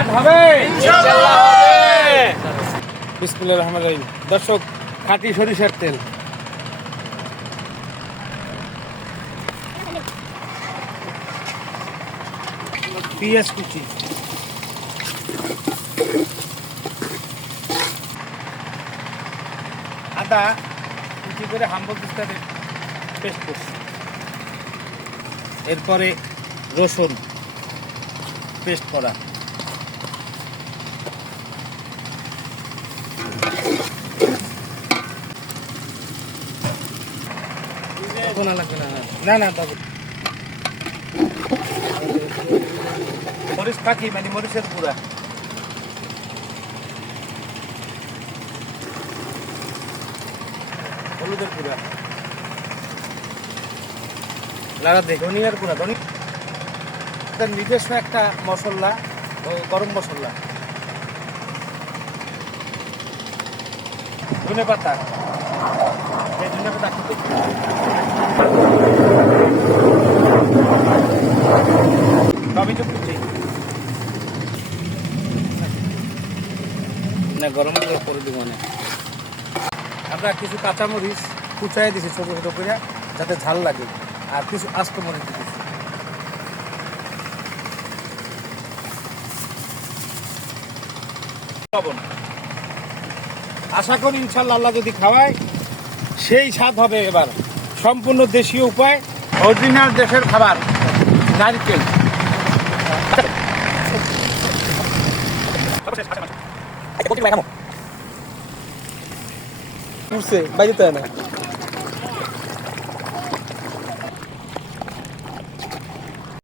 স্বাদ হবে ইনশাআল্লাহ হবে। বিসমিল্লাহির রহমানির রহিম। দর্শক, খাঁটি সরিষার তেল, পেঁয়াজ কুচি, আদা কুচি করে হাম্বল দিস্তারে পেস্ট করছি, এরপরে রসুন পেস্ট করা, না না বাবু, মরিচ পাখি মানে মরিচের গুঁড়া, হলুদের গুঁড়া, লাড়া দে, ধনিয়ার গুঁড়া, তার নিজস্ব একটা মশলা, গরম মশলা, ধনে পাতা, এই ধনে পাতা একটু বেশি। টমেটো কুচি না, গরম করে দিব না। আমরা কিছু কাঁচামরিচ কুচাই দিছি ছোট ছোট করে, যাতে ঝাল লাগে, আর কিছু আস্ত মরিচ দিতেছি। আশা করি ইনশাল্লাহ আল্লাহ যদি খাওয়ায় সেই স্বাদ হবে। এবার সম্পূর্ণ দেশীয় উপায়, অরিজিনাল দেশের খাবার, নারকেল। বাইরে তো না